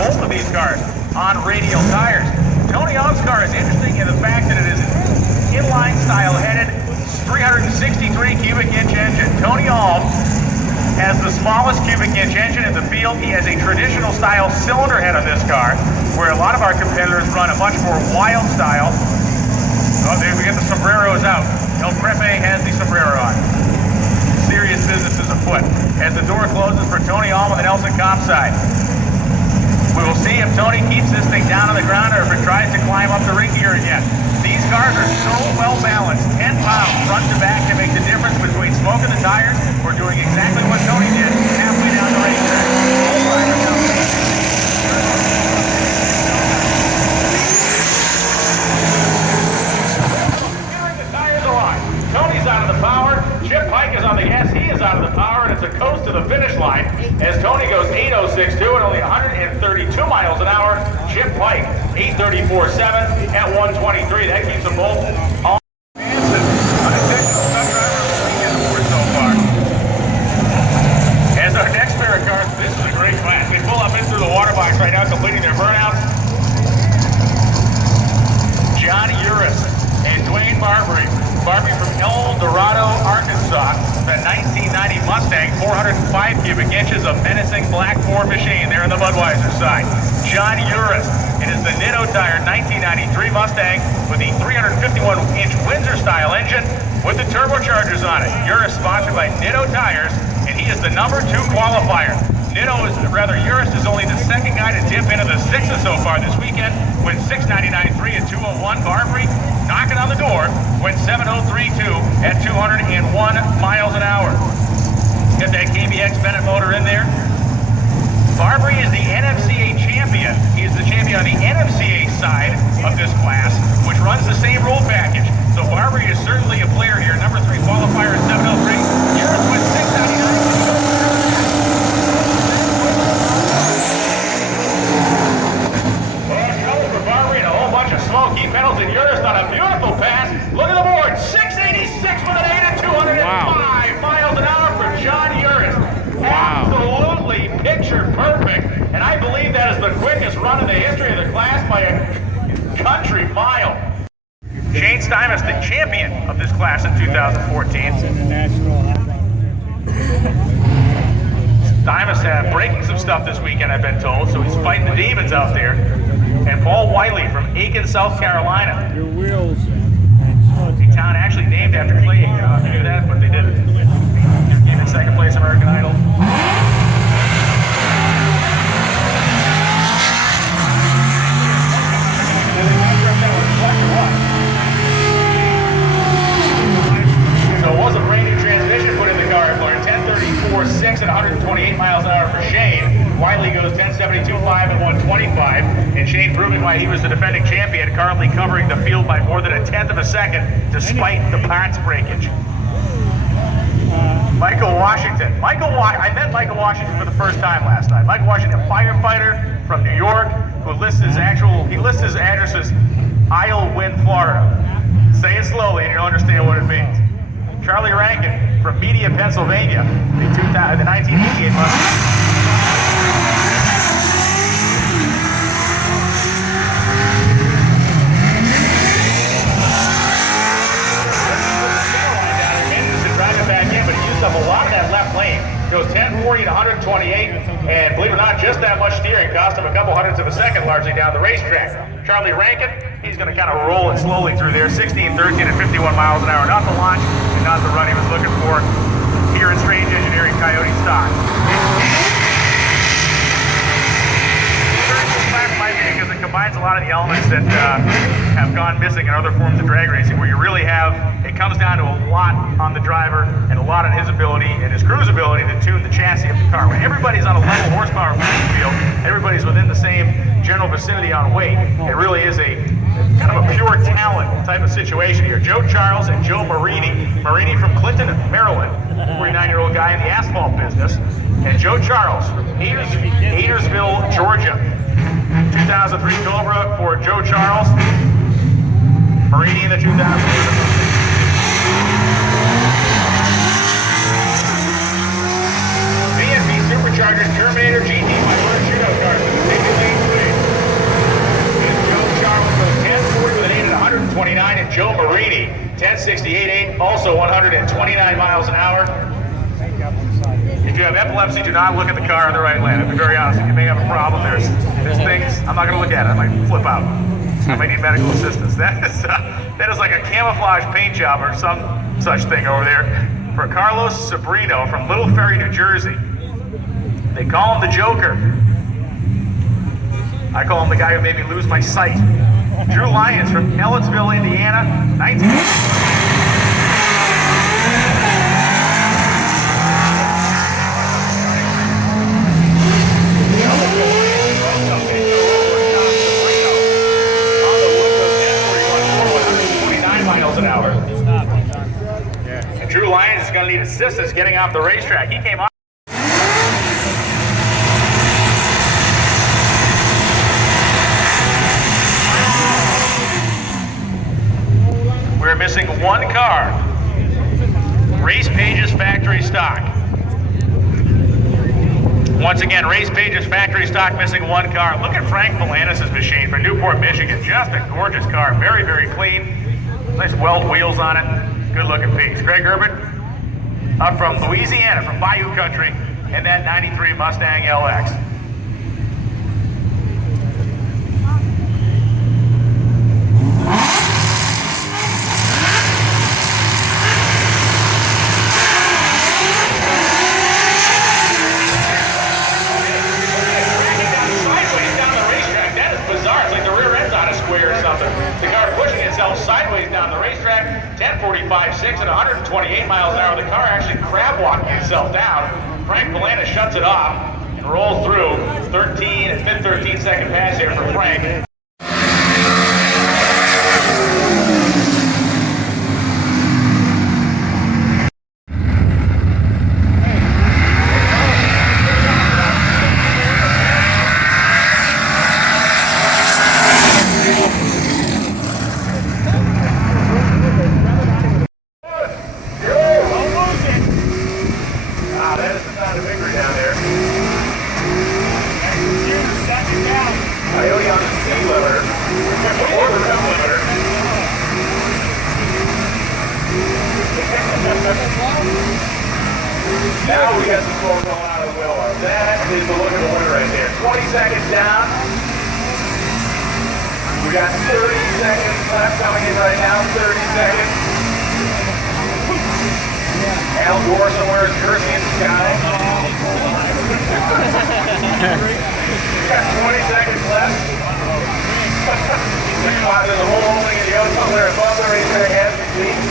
both of these cars on radial tires. Tony Alm's car is interesting in the fact that it is an inline style headed 363 cubic inch engine. Tony Alm has the smallest cubic inch engine in the field. He has a traditional style cylinder head on this car, where a lot of our competitors run a much more wild style. Oh, there we get the sombreros out. El Crepe has the sombrero on. Serious business is afoot. As the door closes for Tony Alm on the Nelson Comp side. We will see if Tony keeps this thing down on the ground or if it tries to climb up the ring gear again. These cars are so well balanced, 10 pounds front to back to make the difference between smoking the tires or doing exactly what Tony did halfway down the racetrack. The tires are on. Tony's out of the power. Chip Pike is on the gas. He is out of the power, and it's a coast to the finish line as Tony goes 8.062 at only 132 miles an hour. Chip Pike 8.34.7 at 123. That keeps them both on. As our next pair of cars, this is a great class. They pull up in through the water box right now, completing their burnouts. Johnny Uris and Dwayne Barbary. Barbie from El Dorado, Arkansas, the 1990 Mustang, 405 cubic inches of menacing black Ford machine there on the Budweiser side. John Uris, it is the Nitto Tire 1993 Mustang with the 351-inch Windsor-style engine with the turbochargers on it. Uris sponsored by Nitto Tires, and he is the #2 qualifier. Uris is only the second guy to dip into the sixes so far this weekend, with 6.99.3 at 201. Barbary knocking on the door, went 7.032 at 201 miles an hour. Get that KBX Bennett motor in there. Barbary is the NMCA champion. He is the champion on the NMCA side of this class, which runs the same rule package. So Barbary is certainly a player here. #3 qualifier at 7.03. Uris went 6.99. Smoke. He pedals in Uris on a beautiful pass. Look at the board. 686 with an 8 at 205 miles an hour for John Uris. Wow. Absolutely picture perfect. And I believe that is the quickest run in the history of the class by a country mile. Shane Steimus, the champion of this class in 2014. Steimus breaking some stuff this weekend, I've been told, so he's fighting the demons out there. And Paul Wiley from Aiken, South Carolina. Your wheels. A town actually named after Clay Aiken. I don't know if you knew that, but they didn't. Just gave it second place American Idol. So it was a brand new transmission put in the car. 10.34.6 at 128 miles an hour for Shane. Wiley goes 10.72.5 at 125, and Shane proving why he was the defending champion, currently covering the field by more than 1/10 of a second, despite the parts breakage. Michael Washington. I met Michael Washington for the first time last night. Michael Washington, a firefighter from New York, who lists his address as Islewind, Florida. Say it slowly and you'll understand what it means. Charlie Rankin from Media, Pennsylvania, the 1988 Mustang. Up a lot of that left lane. Goes 10.40 to 128, and believe it or not, just that much steering cost him a couple hundredths of a second largely down the racetrack. Charlie Rankin, he's going to kind of roll it slowly through there. 16.13 at 51 miles an hour. Not the launch and not the run he was looking for here in Strange Engineering Coyote stock. Because it combines a lot of the elements that have gone missing in other forms of drag racing, where you really have, it comes down to a lot on the driver and a lot on his ability and his crew's ability to tune the chassis of the car. When everybody's on a level horsepower playing field, everybody's within the same general vicinity on weight, it really is a kind of a pure talent type of situation here. Joe Charles and Joe Marini. Marini from Clinton, Maryland, 49-year-old guy in the asphalt business. And Joe Charles from Haytersville, Georgia. 2003 Cobra for Joe Charles. Marini in the 2000. VNB Superchargers Terminator GT by Shootout cars. 1068.8, also 129 miles an hour. If you have epilepsy, do not look at the car in the right lane. I'll be very honest, you may have a problem. There's things, I'm not going to look at it. I might flip out. I might need medical assistance. That is like a camouflage paint job or some such thing over there for Carlos Sobrino from Little Ferry, New Jersey. They call him the Joker. I call him the guy who made me lose my sight. Drew Lyons from Ellettsville, Indiana, 19... Drew Lyons is going to need assistance getting off the racetrack. He came off. We're missing one car. Race Page's factory stock. Once again, Race Page's factory stock missing one car. Look at Frank Balanis' machine from Newport, Michigan. Just a gorgeous car. Very, very clean. Nice weld wheels on it. Good looking piece. Greg Herbert up from Louisiana, from Bayou Country, and that 93 Mustang LX. Sideways down the racetrack, 10:45.6 at 128 miles an hour. The car actually crab walked itself down. Frank Balanis shuts it off and rolls through. 13 second pass here for Frank. Now we got some smoke going out of the wheel. That is the look of the winner right there. 20 seconds down. We got 30 seconds left coming in right now. 30 seconds. Al Gore somewhere is cursing in the sky. We got 20 seconds left. There's a whole opening in the outside there above the racetrack as we see.